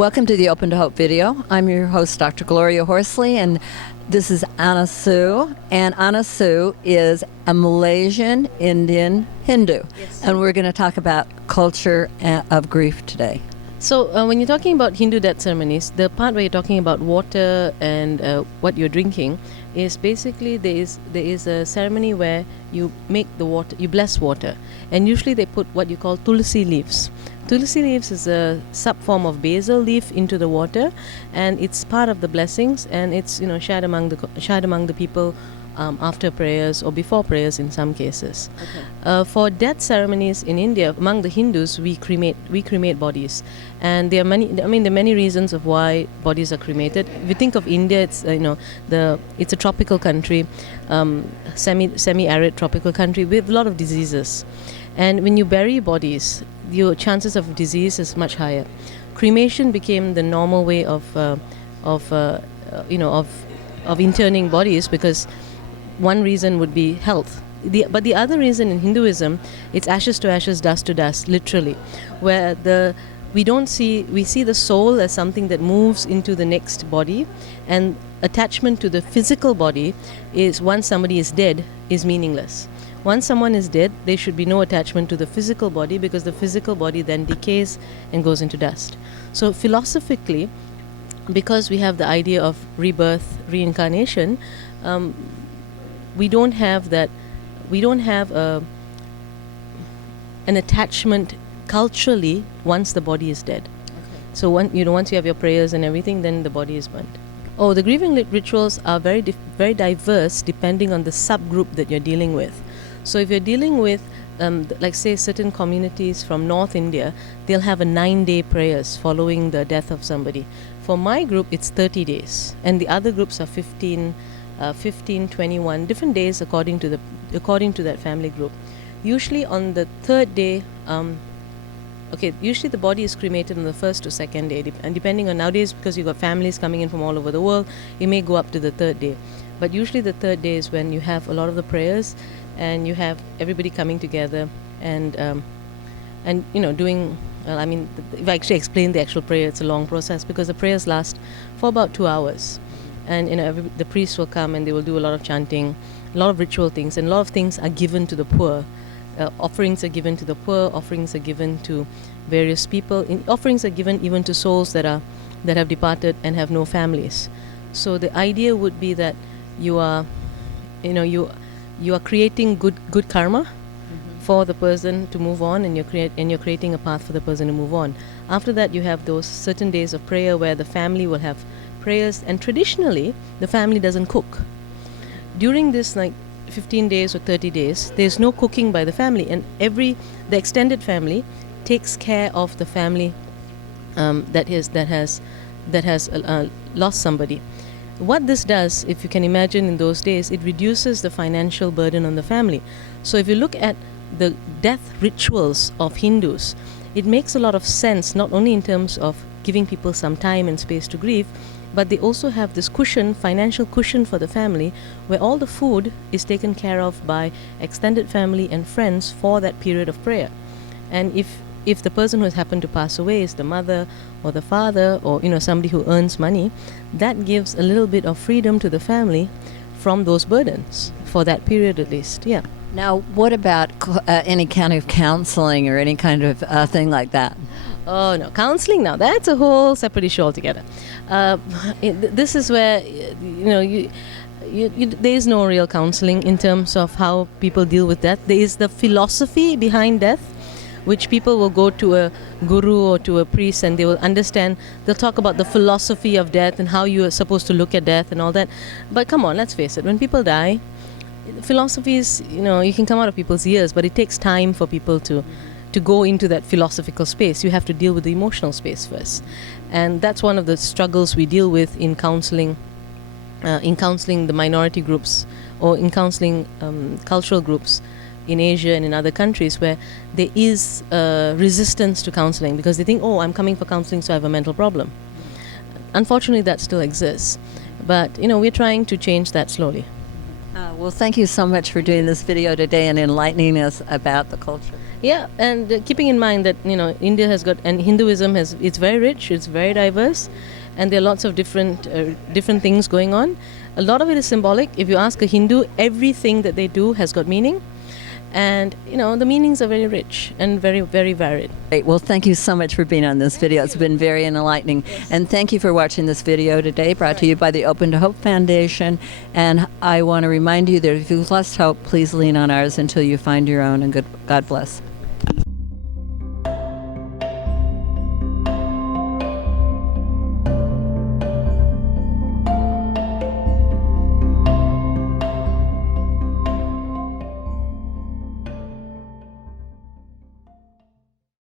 Welcome to the Open to Hope video. I'm your host, Dr. Gloria Horsley, and this is Anasuya. And Anasuya is a Malaysian Indian Hindu. Yes. And we're going to talk about culture of grief today. So when you're talking about Hindu death ceremonies, the part where you're talking about water and what you're drinking is basically there is a ceremony where you make the water, you bless water, and usually they put what you call tulsi leaves. Tulsi leaves is a sub-form of basil leaf into the water, and it's part of the blessings, and it's shared among the people after prayers or before prayers in some cases. Okay. For death ceremonies in India, among the Hindus, we cremate bodies, and there are many reasons of why bodies are cremated. If you think of India, it's it's a tropical country, semi-arid tropical country with a lot of diseases, and when you bury bodies, your chances of disease is much higher. Cremation became the normal way of interring bodies because one reason would be health. But the other reason in Hinduism, it's ashes to ashes, dust to dust, literally, where we see the soul as something that moves into the next body, and attachment to the physical body is, once somebody is dead, is meaningless. Once someone is dead, there should be no attachment to the physical body because the physical body then decays and goes into dust. So philosophically, because we have the idea of rebirth, reincarnation, we don't have that. We don't have an attachment culturally once the body is dead. Okay. So once you have your prayers and everything, then the body is burnt. Oh, the grieving rituals are very diverse depending on the subgroup that you're dealing with. So if you're dealing with, like say, certain communities from North India, they'll have a 9-day prayers following the death of somebody. For my group, it's 30 days, and the other groups are 15, 21, different days according to that family group. Usually on the third day, usually the body is cremated on the first or second day, and depending on nowadays, because you've got families coming in from all over the world, it may go up to the third day. But usually the third day is when you have a lot of the prayers, and you have everybody coming together and doing. If I actually explain the actual prayer, it's a long process because the prayers last for about 2 hours, and the priest will come and they will do a lot of chanting, a lot of ritual things, and a lot of things are given to the poor. Offerings are given to the poor. Offerings are given to various people. Offerings are given even to souls that have departed and have no families. So the idea would be that you are creating good karma for the person to move on, and you're creating a path for the person to move on. After that, you have those certain days of prayer where the family will have prayers, and traditionally the family doesn't cook. During this 15 days or 30 days, there's no cooking by the family, and the extended family takes care of the family that has lost somebody. What this does, if you can imagine in those days, it reduces the financial burden on the family. So if you look at the death rituals of Hindus, it makes a lot of sense, not only in terms of giving people some time and space to grieve, but they also have this financial cushion for the family, where all the food is taken care of by extended family and friends for that period of prayer. And if the person who has happened to pass away is the mother or the father or somebody who earns money, that gives a little bit of freedom to the family from those burdens for that period at least. Yeah. Now, what about any kind of counseling or any kind of thing like that? Oh no, counseling now, that's a whole separate issue altogether. This is where there is no real counseling in terms of how people deal with death. There is the philosophy behind death, which people will go to a guru or to a priest and they will understand. They'll talk about the philosophy of death and how you are supposed to look at death and all that. But come on, let's face it, when people die, philosophies, you can come out of people's ears, but it takes time for people to go into that philosophical space. You have to deal with the emotional space first. And that's one of the struggles we deal with in counseling the minority groups, or in counseling cultural groups in Asia and in other countries, where there is resistance to counseling because they think, I'm coming for counseling, so I have a mental problem. Unfortunately, that still exists. But, we're trying to change that slowly. Well, thank you so much for doing this video today and enlightening us about the culture. Yeah, and keeping in mind that India has got, and Hinduism has, it's very rich, it's very diverse, and there are lots of different things going on. A lot of it is symbolic. If you ask a Hindu, everything that they do has got meaning, and the meanings are very rich and very, very varied. Great. Well, thank you so much for being on this video. It's been very enlightening. And thank you for watching this video today, brought to you by the Open to Hope Foundation. And I want to remind you that if you've lost hope, please lean on ours until you find your own, and God bless.